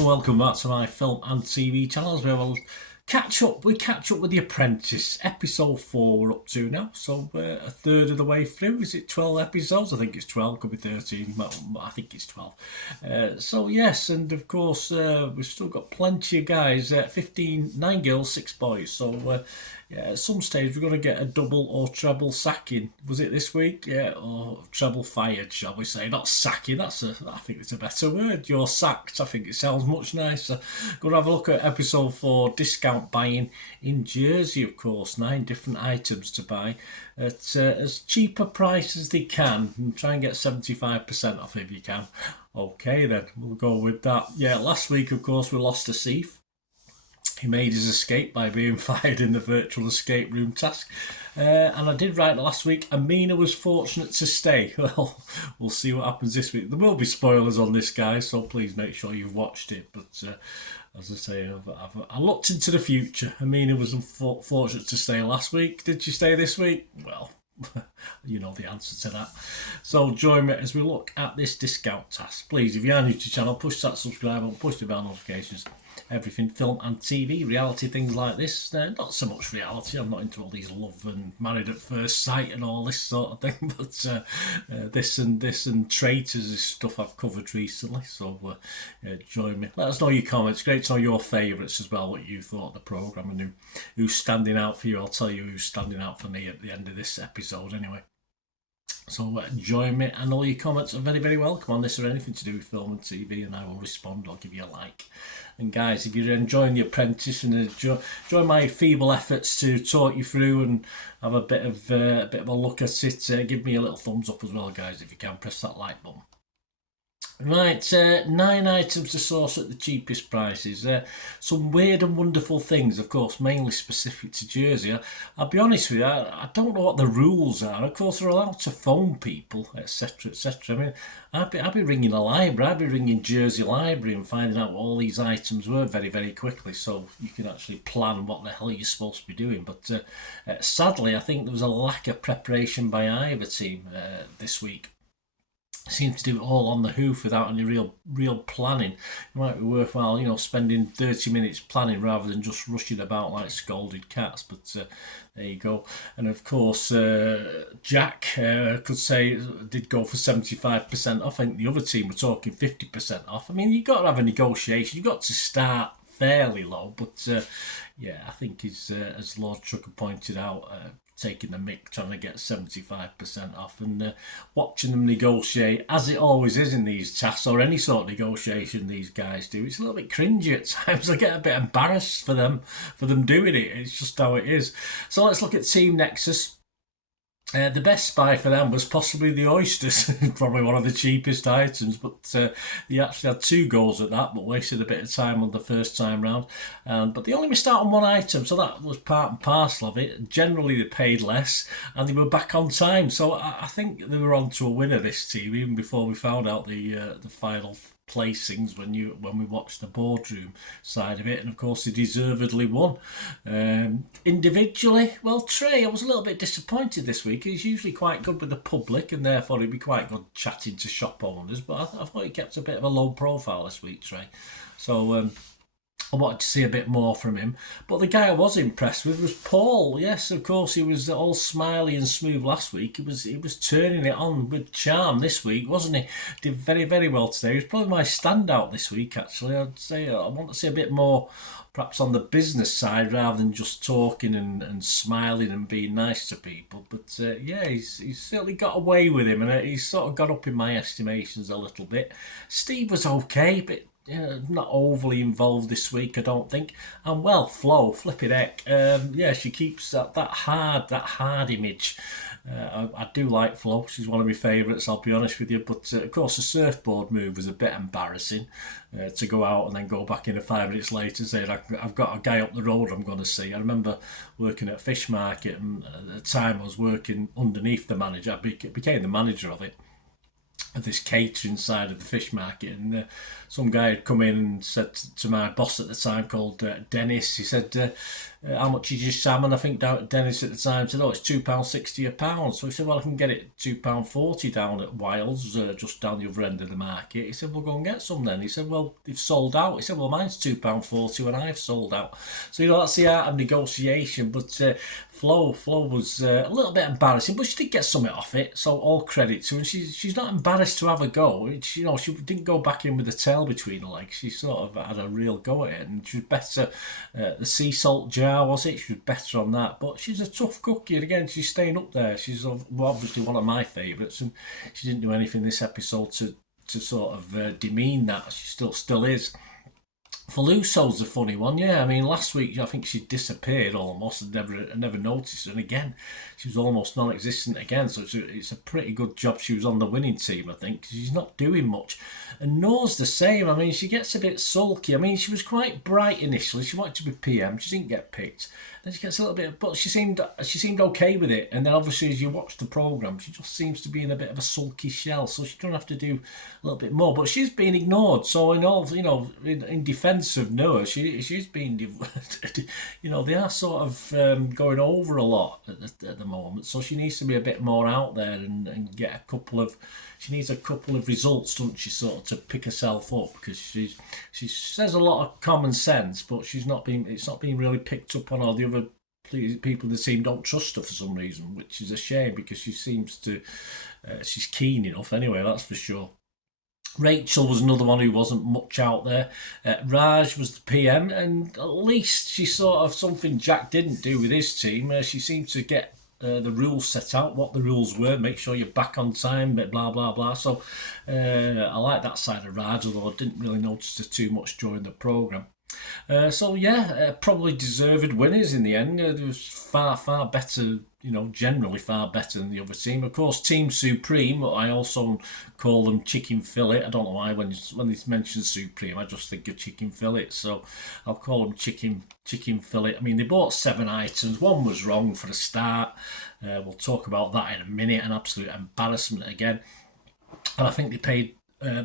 and welcome back to my film and TV channels where we'll catch up with The Apprentice. Episode 4 we're up to now, so a third of the way through. Is it 12 episodes? I think it's 12, could be 13, but I think it's 12. So yes, and of course we've still got plenty of guys, 9 girls, 6 boys, so yeah, at some stage we're going to get a double or treble sacking. Was it this week? Yeah, or treble fired, shall we say? Not sacking, I think it's a better word. You're sacked, I think it sounds much nicer. Going to have a look at episode 4, discount buying in Jersey, of course. 9 different items to buy at as cheap a price as they can. And try and get 75% off if you can. Okay then, we'll go with that. Yeah, last week, of course, we lost to Seif. He made his escape by being fired in the virtual escape room task. And I did write last week, Amina was fortunate to stay. Well, we'll see what happens this week. There will be spoilers on this, guys, so please make sure you've watched it. But as I say, I looked into the future. Amina was fortunate to stay last week. Did she stay this week? Well, you know the answer to that. So join me as we look at this discount task. Please, if you are new to the channel, push that subscribe button, push the bell notifications. Everything film and TV, reality things like this. Not so much reality. I'm not into all these love and married at first sight and all this sort of thing. But this and traitors is stuff I've covered recently. So join me. Let us know your comments. Great to know your favourites as well. What you thought of the programme and who's standing out for you. I'll tell you who's standing out for me at the end of this episode. Anyway. So join me, and all your comments are very, very welcome on this or anything to do with film and TV, and I will respond or give you a like. And guys, if you're enjoying The Apprentice and enjoy my feeble efforts to talk you through and have a bit of a look at it, give me a little thumbs up as well, guys, if you can. Press that like button. Right, 9 items to source at the cheapest prices. Some weird and wonderful things, of course, mainly specific to Jersey. I'll be honest with you, I don't know what the rules are. Of course, they're allowed to phone people, etc., etc. I mean, I'd be ringing a library. I'd be ringing Jersey Library and finding out what all these items were very, very quickly, so you can actually plan what the hell you're supposed to be doing. But sadly, I think there was a lack of preparation by either team this week. Seem to do it all on the hoof without any real planning. It might be worthwhile, spending 30 minutes planning rather than just rushing about like scolded cats. But there you go. And of course, Jack could say did go for 75% off. I think the other team were talking 50% off. I mean, you've got to have a negotiation. You've got to start fairly low. But yeah, I think as Lord Trucker pointed out, taking the mick, trying to get 75% off, and watching them negotiate, as it always is in these tasks or any sort of negotiation these guys do. It's a little bit cringy at times. I get a bit embarrassed for them doing it. It's just how it is. So let's look at Team Nexus. The best buy for them was possibly the oysters, probably one of the cheapest items, but they actually had 2 goals at that, but wasted a bit of time on the first time round. But they only missed out on 1 item, so that was part and parcel of it. Generally, they paid less, and they were back on time, so I think they were on to a winner, this team, even before we found out the final placings when we watched the boardroom side of it, and of course they deservedly won. Individually, well, Trey, I was a little bit disappointed this week. He's usually quite good with the public, and therefore he'd be quite good chatting to shop owners, but I thought he kept a bit of a low profile this week, Trey. So I wanted to see a bit more from him. But the guy I was impressed with was Paul. Yes, of course, he was all smiley and smooth last week. He was turning it on with charm this week, wasn't he? Did very, very well today. He was probably my standout this week, actually. I'd say I want to see a bit more, perhaps on the business side, rather than just talking and smiling and being nice to people. But yeah, he's certainly got away with him, and he's sort of got up in my estimations a little bit. Steve was okay, but not overly involved this week, I don't think. And well, Flo, flipping heck, yeah, she keeps that hard image. I do like Flo. She's one of my favourites, I'll be honest with you. But of course, the surfboard move was a bit embarrassing, to go out and then go back in 5 minutes later saying, I've got a guy up the road I'm going to see. I remember working at a fish market, and at the time I was working underneath the manager. I became the manager of it, of this catering side of the fish market, and some guy had come in and said to my boss at the time, called Dennis, he said, how much is your salmon? I think Dennis at the time said, oh, it's £2.60 a pound. So he said, well, I can get it £2.40 down at Wiles, just down the other end of the market. He said, well, go and get some then. He said, well, they've sold out. He said, well, mine's £2.40 when I've sold out. So, that's the art of negotiation. But Flo was a little bit embarrassing, but she did get something off it. So all credit to her. And she's not embarrassed to have a go. She didn't go back in with the tail between her legs. She sort of had a real go at it, and she was better. The sea salt jar, was it? She was better on that. But she's a tough cookie, and again, she's staying up there. She's obviously one of my favourites, and she didn't do anything this episode to sort of demean that. She still is. Faluso's a funny one, yeah. I mean, last week I think she disappeared almost. I never noticed her. And again, she was almost non-existent again. So it's a pretty good job she was on the winning team, I think, because she's not doing much. And Nora's the same. I mean, she gets a bit sulky. I mean, she was quite bright initially. She wanted to be PM. She didn't get picked. Then she gets a little bit, but she seemed okay with it. And then obviously, as you watch the programme, she just seems to be in a bit of a sulky shell. So she's going to have to do a little bit more. But she's been ignored. So in all, in defence of Noah, she's been, they are sort of going over a lot at the moment. So she needs to be a bit more out there and get a couple of. She needs a couple of results, doesn't she, sort of to pick herself up, because she says a lot of common sense, but it's not being really picked up on all the other people in the team don't trust her for some reason, which is a shame because she seems to she's keen enough anyway, that's for sure. Rachel was another one who wasn't much out there. Raj was the PM, and at least she sort of something Jack didn't do with his team. She seemed to get the rules set out, what the rules were, make sure you're back on time, but blah blah blah. So I like that side of Raj, although I didn't really notice her too much during the programme. Probably deserved winners in the end. It was far better, generally far better than the other team. Of course, Team Supreme, I also call them chicken fillet. I don't know why when they mention Supreme, I just think of chicken fillet. So I'll call them chicken fillet. I mean, they bought 7 items. One was wrong for the start. We'll talk about that in a minute. An absolute embarrassment again. And I think they paid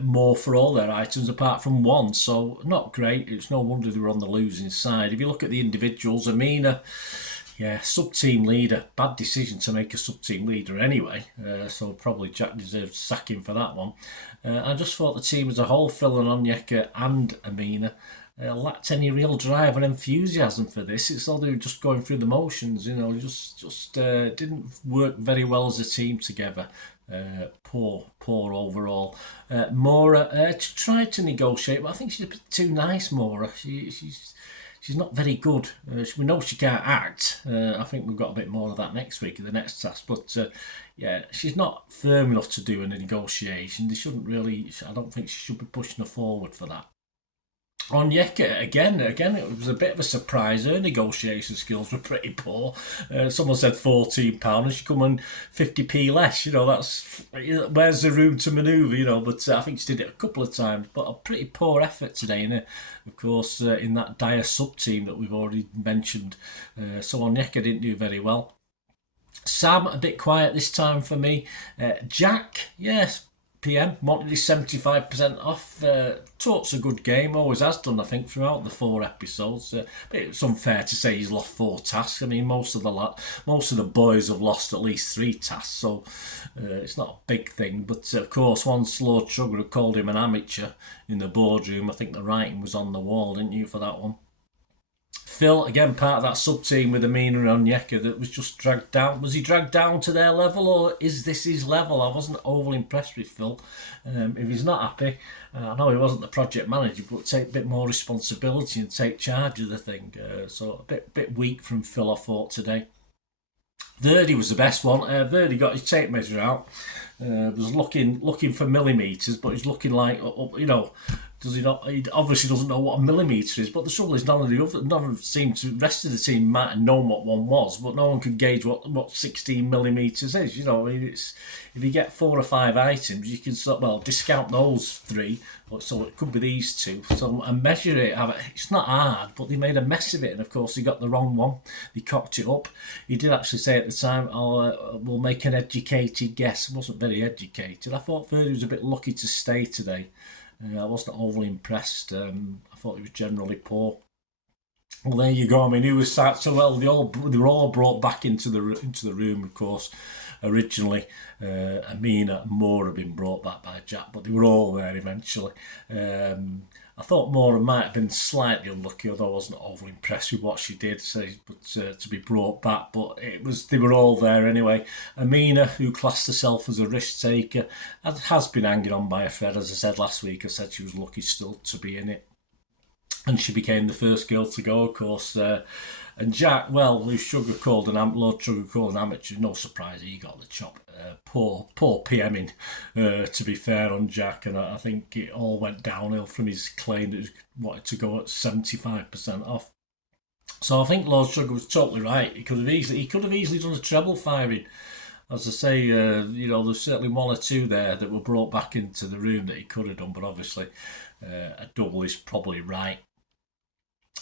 more for all their items apart from one, so not great. It's no wonder they were on the losing side. If you look at the individuals, Amina, sub-team leader, bad decision to make a sub-team leader anyway, so probably Jack deserves sacking for that one. I just thought the team as a whole, Phil and Onyeka and Amina, lacked any real drive and enthusiasm for this. It's all they were just going through the motions, just didn't work very well as a team together. Poor overall. Maura tried to negotiate, but I think she's a bit too nice. Maura, she's not very good. We know she can't act. I think we've got a bit more of that next week in the next task. But she's not firm enough to do a negotiation. They shouldn't really. I don't think she should be pushing her forward for that. Onyeka, again, it was a bit of a surprise. Her negotiation skills were pretty poor. Someone said £14 and she come on 50p less. That's where's the room to manoeuvre, But I think she did it a couple of times. But a pretty poor effort today, of course, in that dire sub-team that we've already mentioned. So Onyeka didn't do very well. Sam, a bit quiet this time for me. Jack, yes, PM wanted his 75% off. Taught a good game, always has done, I think, throughout the 4 episodes. But it's unfair to say he's lost 4 tasks. I mean, most of the boys have lost at least 3 tasks, so it's not a big thing. But of course, one slow chugger had called him an amateur in the boardroom. I think the writing was on the wall, didn't you, for that one? Phil, again, part of that sub-team with Amina and Onyeka that was just dragged down. Was he dragged down to their level, or is this his level? I wasn't overly impressed with Phil. If he's not happy, I know he wasn't the project manager, but take a bit more responsibility and take charge of the thing. So a bit weak from Phil, I thought, today. Verdi was the best one. Verdi got his tape measure out. Was looking for millimetres, but he's looking like, does he not? He obviously doesn't know what a millimetre is. But the trouble is, none of the rest of the team might have known what one was, but no one could gauge what 16 millimetres is. If you get 4 or 5 items, you can discount those 3. So it could be these 2. So and measure it. It's not hard, but they made a mess of it, and of course they got the wrong one. They cocked it up. He did actually say at the time, "We'll make an educated guess." I wasn't very educated. I thought Verdi was a bit lucky to stay today. I wasn't overly impressed. I thought he was generally poor. Well, there you go. I mean, who was sat so well? They were all brought back into the room, of course. Originally, Amina and Moore had been brought back by Jack, but they were all there eventually. I thought Moore might have been slightly unlucky, although I wasn't overly impressed with what she did. So, but to be brought back, but they were all there anyway. Amina, who classed herself as a risk taker, has been hanging on by a thread. As I said last week, I said she was lucky still to be in it. And she became the first girl to go, of course. And Jack, well, who Lord Sugar called an amateur, no surprise, he got the chop. Poor PMing, to be fair, on Jack. And I think it all went downhill from his claim that he wanted to go at 75% off. So I think Lord Sugar was totally right. He could have easily done a treble firing. As I say, there's certainly one or two there that were brought back into the room that he could have done, but obviously a double is probably right.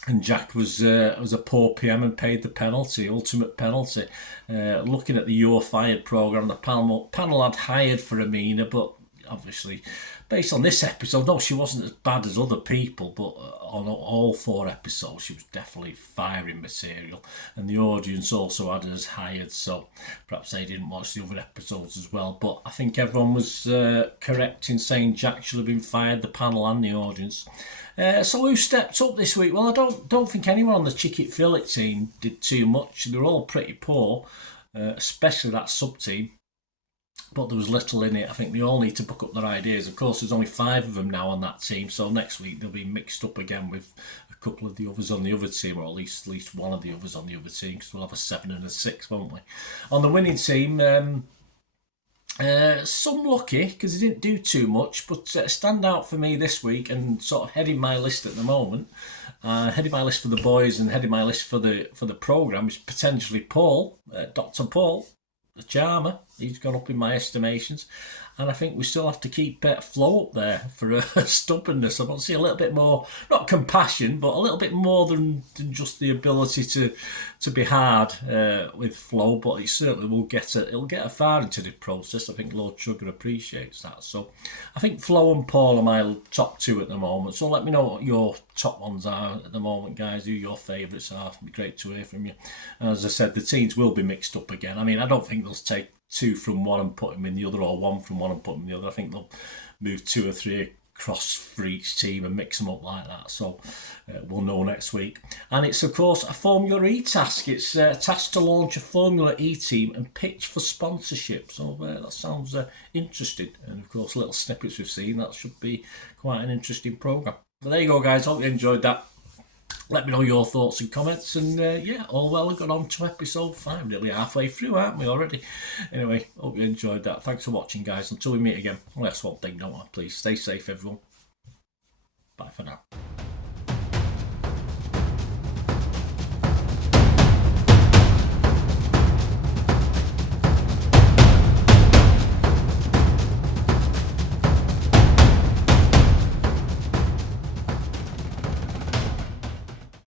And Jack was a poor PM and paid the penalty, ultimate penalty. Looking at the You're Fired programme, the panel had hired for Amina, but obviously, based on this episode, no, she wasn't as bad as other people, but on all 4 episodes, she was definitely firing material. And the audience also had her as hired, so perhaps they didn't watch the other episodes as well. But I think everyone was correct in saying Jack should have been fired, the panel and the audience. So who stepped up this week? Well, I don't think anyone on the Chicken Fillet team did too much. They're all pretty poor, especially that sub-team. But there was little in it. I think they all need to book up their ideas. Of course, there's only 5 of them now on that team, so next week they'll be mixed up again with a couple of the others on the other team, or at least one of the others on the other team, because we'll have a 7 and a 6, won't we? On the winning team, some lucky because he didn't do too much, but stand out for me this week and sort of heading my list at the moment. Heading my list for the boys and heading my list for the programme is potentially Paul, Dr. Paul, the charmer. He's gone up in my estimations. And I think we still have to keep Flo up there for stubbornness. I want to see a little bit more, not compassion, but a little bit more than just the ability to be hard with Flo. But it certainly will it'll get her far into the process. I think Lord Sugar appreciates that. So I think Flo and Paul are my top 2 at the moment. So let me know what your top ones are at the moment, guys. Who your favourites are. It'd be great to hear from you. And as I said, the teams will be mixed up again. I mean, I don't think they'll take 2 from one and put them in the other, or 1 from one and put them in the other. I think they'll move 2 or 3 across for each team and mix them up like that. So we'll know next week. And it's, of course, a Formula E task. It's a task to launch a Formula E team and pitch for sponsorship. So that sounds interesting. And, of course, little snippets we've seen. That should be quite an interesting programme. But there you go, guys. Hope you enjoyed that. Let me know your thoughts and comments, and all well, we've got on to episode 5, nearly halfway through, aren't we, already? Anyway, hope you enjoyed that. Thanks for watching, guys. Until we meet again, well, that's one thing, don't I? Please stay safe, everyone. Bye for now.